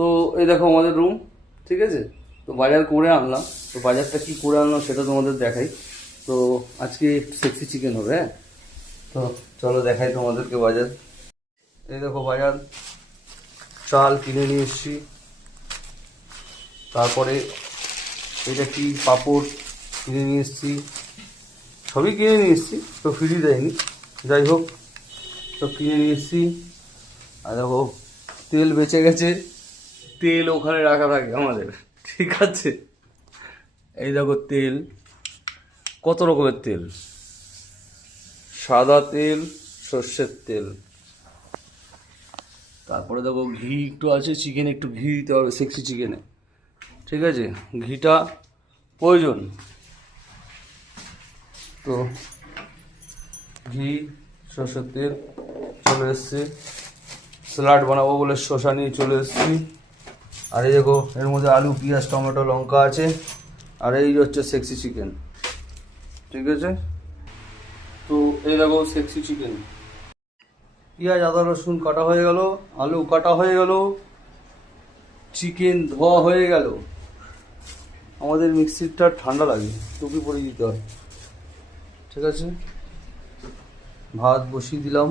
তো এই দেখো আমাদের রুম, ঠিক আছে। তো বাজার করে আনলাম, তো বাজারটা কি করে আনলাম সেটা তোমাদের দেখাই। তো আজকে সেক্সি চিকেন হবে, হ্যাঁ। তো চলো দেখাই তোমাদেরকে বাজার। এই দেখো বাজার, চাল কিনে নিয়ে এসেছি, তারপরে এটা কি পাঁপড় কিনে নিয়ে এসেছি, সবই কিনে নিয়ে এসেছি, তো ফ্রি দেয়নি, যাই হোক তো কিনে নিয়ে এসেছি। আর দেখো তেল বেঁচে গেছে, তেল ওখানে রাখা থাকে আমাদের, ঠিক আছে। এই দেখো তেল, কত রকমের তেল, সাদা তেল, সর্ষের তেল, তারপরে দেখো ঘি একটু আছে, চিকেনে একটু ঘি দিতে হবে সেক্সি চিকেনে, ঠিক আছে, ঘিটা প্রয়োজন। তো ঘি, সর্ষের তেল চলে এসছে, স্যালাড বানাবো বলে শসা নিয়ে চলে এসেছি। আর এই দেখো এর মধ্যে আলু, পেঁয়াজ, টমেটো, লঙ্কা আছে। আর এই হচ্ছে সেক্সি চিকেন, ঠিক আছে। তো এই দেখো সেক্সি চিকেন, পেঁয়াজ, আদা, রসুন কাটা হয়ে গেল, আলু কাটা হয়ে গেল, চিকেন ধোয়া হয়ে গেল। আমাদের মিক্সিটা ঠান্ডা লাগে, টুপি পরে দিতে হয়, ঠিক আছে। ভাত বসিয়ে দিলাম।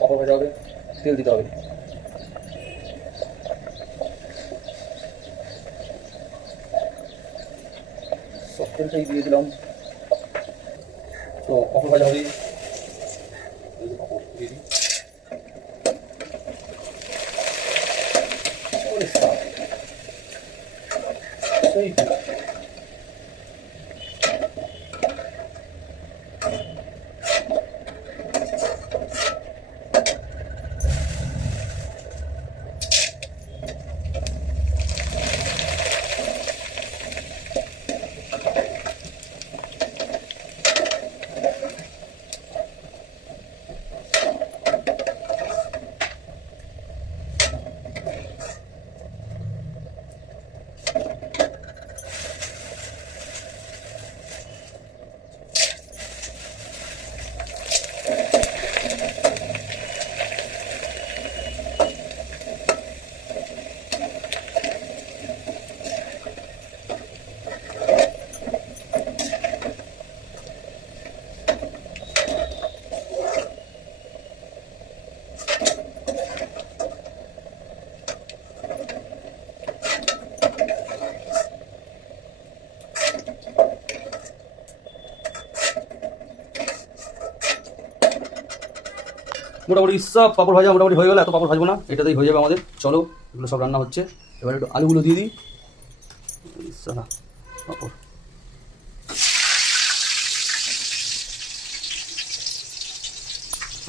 পাপড় ভাজা হবে, তেল দিতে হবে। সব তেলটাই দিয়ে দিলাম। তো পাপড় ভাজা হবে, পাপড় দিয়ে দিই। মোটামুটি সব পাপড় ভাজা মোটামুটি হয়ে গেল, এত পাপড় ভাজবো না, এটাতেই হয়ে যাবে আমাদের। চলো এগুলো সব রান্না হচ্ছে, এবার একটু আলুগুলো দিয়ে দিই। পাপড়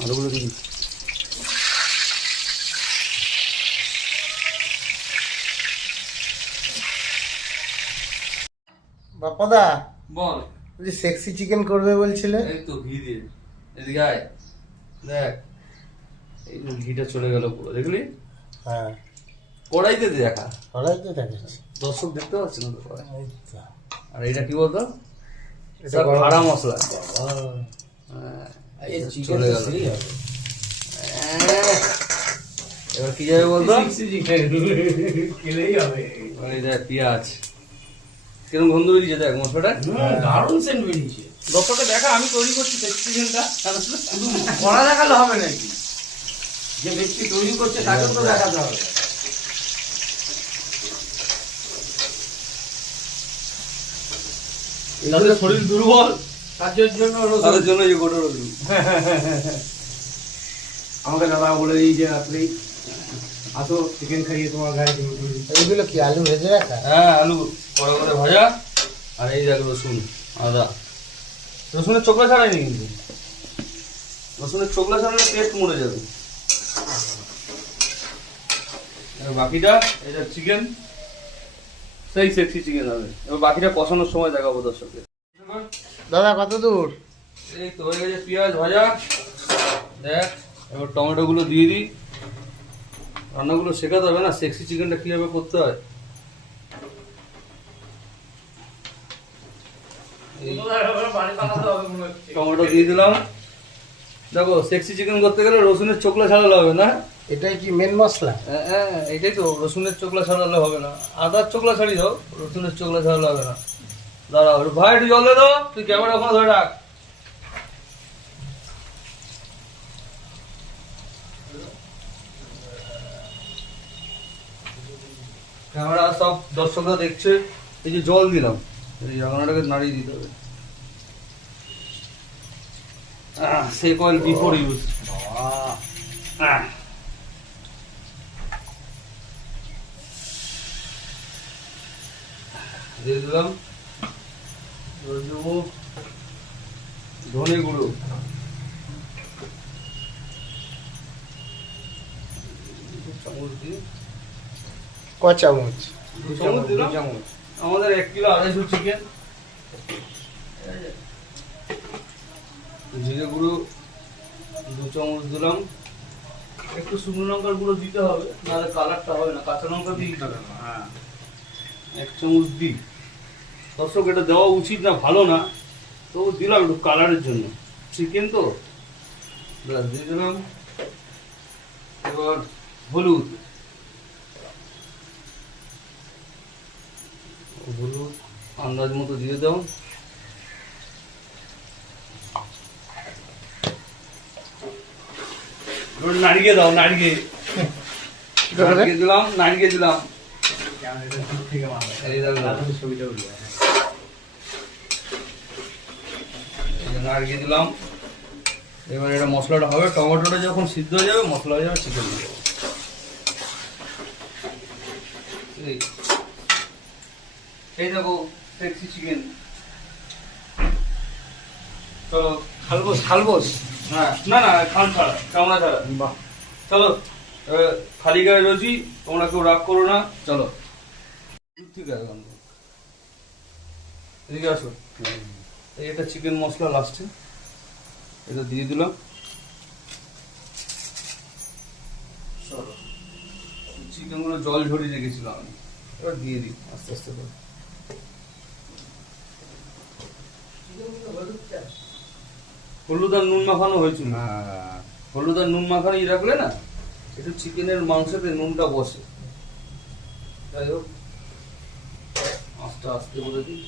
আলুগুলো দিয়ে দিই। বাপ্পাদা, বল। সেক্সি চিকেন করবে বলছিলে? এই তো ঘি দিয়ে, এদিকে আয়, দেখ এই ঘিটা চলে গেল পুরো, দেখলি? হ্যাঁ, কড়াইতে দেখা, কড়াইতে দেখাচ্ছি, দর্শক দেখতে পাচ্ছে না তো। এই তো। আর এটা কি বলতো, এটা সব গরম খাড়া মশলা। এই চিকেন চলে গেল। এবার কি যাবে বলতো, খেলেই হবে। এই দেখ পেঁয়াজ কিরকম গন্ধ বেরিয়েছে, দেখ মশলাটা দারুণ সেন্ট বেরিয়েছে। দর্শককে দেখা আমি তৈরি করছি চিকেনটা। শুধু কড়া দেখালে হবে নাকি, যে ব্যক্তি তৈরি করছে তাকে তো দেখাতে হবে। তাদের শরীর দুর্বল, কাজের জন্য তাদের জন্য এই গোটা রসুন। আমাকে দাদা বলে এই যে আপনি আসো চিকেন খাইয়ে তোমার গায়ে দিব। এইগুলো কি আলু ভেজে রাখা? হ্যাঁ, আলু কড়া করে ভাজা, আর এই দেখ রসুন, আদা। রসুনের চোখলা ছাড়াইনি কিন্তু, রসুনের চোখলা ছাড়ালে টেস্ট মরে যাবে। আর বাকিটা এটা চিকেন, সেই সেক্সি চিকেন হবে। এবার বাকিটা কষানোর সময় দেখাবো দর্শককে। দাদা কত দূর? এই তো হয়ে গেছে পেঁয়াজ ভাজা, দেখ এবার টমেটোগুলো দিয়ে দিই। রান্নাগুলো শেখাতে হবে না, সেক্সি চিকেনটা কীভাবে করতে হয়। এই টমেটো দিয়ে দিলাম। দেখো সেক্সি চিকেন করতে গেলে রসুনের চোখলা ছাড়ালে হবে না। এটাই কি মেন মশলা? হ্যাঁ, এটাই তো, রসুনের চোখলা ছাড়ালে হবে না। আদার চোখলা ছাড়িয়ে দাও, রসুনের চোখলা ছাড়ালে হবে না। দাঁড়াও ভাই, একটু জল দে তো, তুই ক্যামেরা ওখানে ধরে রাখ। ক্যামেরা সব দর্শকরা দেখছে। এই যে জল দিলাম, এই রান্নাটাকে নাড়িয়ে দিতে হবে। সেক অয়েল বিফোর ইউজ। দিয়ে দিলাম দেবো ধনে গুঁড়ো, চামচ দিয়ে ক চামচ? 2 চামচ দিলাম। আমাদের 1 কিলো 250 চিকেন। জিরে গুঁড়ো 2 চামচ দিলাম। একটু শুকনো লঙ্কার গুঁড়ো দিতে হবে, নাহলে কালারটা হবে না। কাঁচা লঙ্কা দিয়ে দিতে হবে। হ্যাঁ, 1 চামচ দিই। দর্শক এটা দেওয়া উচিত না, ভালো না, তবু দিলাম একটু কালারের জন্য, চিকেন তো। ব্যাস দিয়ে দিলাম। এবার হলুদ, হলুদ আন্দাজ মতো দিয়ে দাও। নাড়িয়ে দাও, নাড়িয়ে দিলাম, নাড়িয়ে দিলাম। এই নাড়িয়ে দিলাম। এবার এটা মশলাটা হবে, টমেটোটা যখন সিদ্ধ হয়ে যাবে মশলা হয়ে যাবে চিকেন। এই দেখো সেক্সি চিকেন। চলো খালবোস খালবোস। হ্যাঁ, না না, খান ছাড়া, চামড়া ছাড়া। বাহ, চলো খালি গায়ে রয়েছি, তোমরা কেউ রাগ করো না। চলো ঠিক আছে, এদিকে আসো। এই এটা চিকেন মশলা লাস্টে এটা দিয়ে দিলাম। চিকেনগুলো জল ঝরিয়ে রেখেছিলাম আমি, এবার দিয়ে দিই আস্তে আস্তে করে। হলুদ আর নুন মাখানো হয়েছিল। হলুদ আর নুন মাখানো রাখলে না একটু চিকেনের মাংসতে নুনটা বসে। যাই হোক, আস্তে আস্তে করে দিই।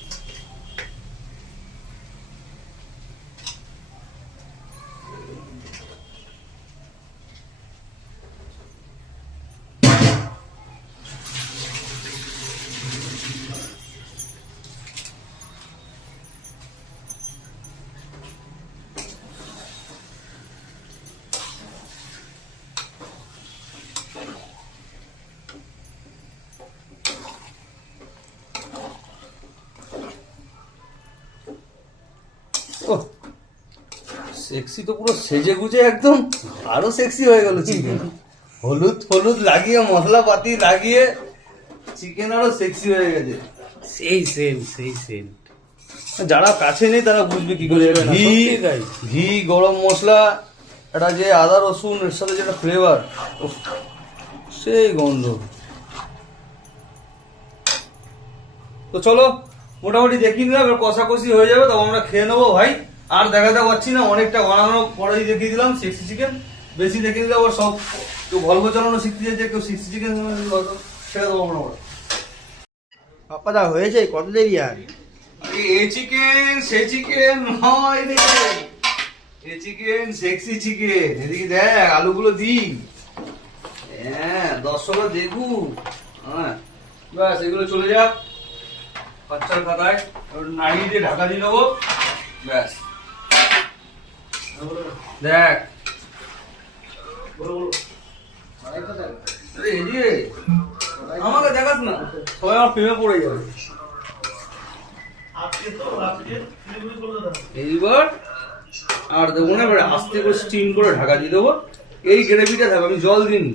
সেক্সি তো পুরো সেজে গুজে একদম আরো সেক্সি হয়ে গেল চিকেন। হলুদ হলুদ লাগিয়ে, মশলা পাতি লাগিয়ে চিকেন আরো সেক্সি হয়ে গেছে। সেই সেম। যারা কাছে নেই তারা বুঝবে কি করে। বুঝবে না, ঘি, সত্যি তাই। ঘি, গরম মশলা, এটা যে আদা রসুন এর সাথে যেটা ফ্লেভার, সেই গন্ধ। তো চলো মোটামুটি দেখি নিলাম, এবার কষাকষি হয়ে যাবে, তখন আমরা খেয়ে নেবো ভাই। আর দেখাতে পারছি না, অনেকটা বানানোর পরেই দেখিয়ে দিলাম সেক্সি চিকেন। বেশি দেখিয়ে দিলে আবার সব কেউ গল্প চালানো শিখতে চাইছে, কেউ সিক্সটি চিকেন ছেড়ে দেবো আমরা। পাপাদা হয়েছে, কত দেরি আর? আরে এ চিকেন সে চিকেন নয় রে, এ চিকেন সেক্সি চিকেন। এদিকে দেখ আলুগুলো দি, হ্যাঁ দর্শকরা দেখুক। হ্যাঁ ব্যাস এগুলো চলে যাক বাচ্চার খাতায়, নাড়িয়ে দিয়ে ঢাকা দিয়ে দেবো। ব্যাস দেখ আরে এদিকে আমাকে দেখাস না, সবাই আমার প্রেমে পড়ে যাবে। এইবার আর দেবো না, এবার আস্তে করে স্টিম করে ঢাকা দিয়ে দেবো। এই গ্রেভিটা থাকবে, আমি জল দিইনি।